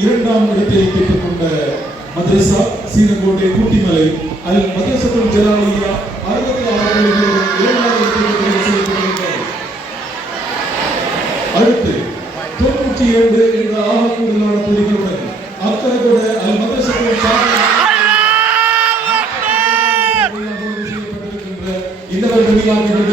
இரண்டாம் இடத்தை பெற்றுக் கொண்ட மதரசா சீனங்கோட்டை கூட்டிமலை அல் மதரசத்துல் ஜலாலியா 66 இரண்டாவது இடத்தை அடுத்து 92 என்ற ஆகக்கூடலான புள்ளிகளுடன் அக்கரகோட அல் மதரசத்துல் இந்த வருட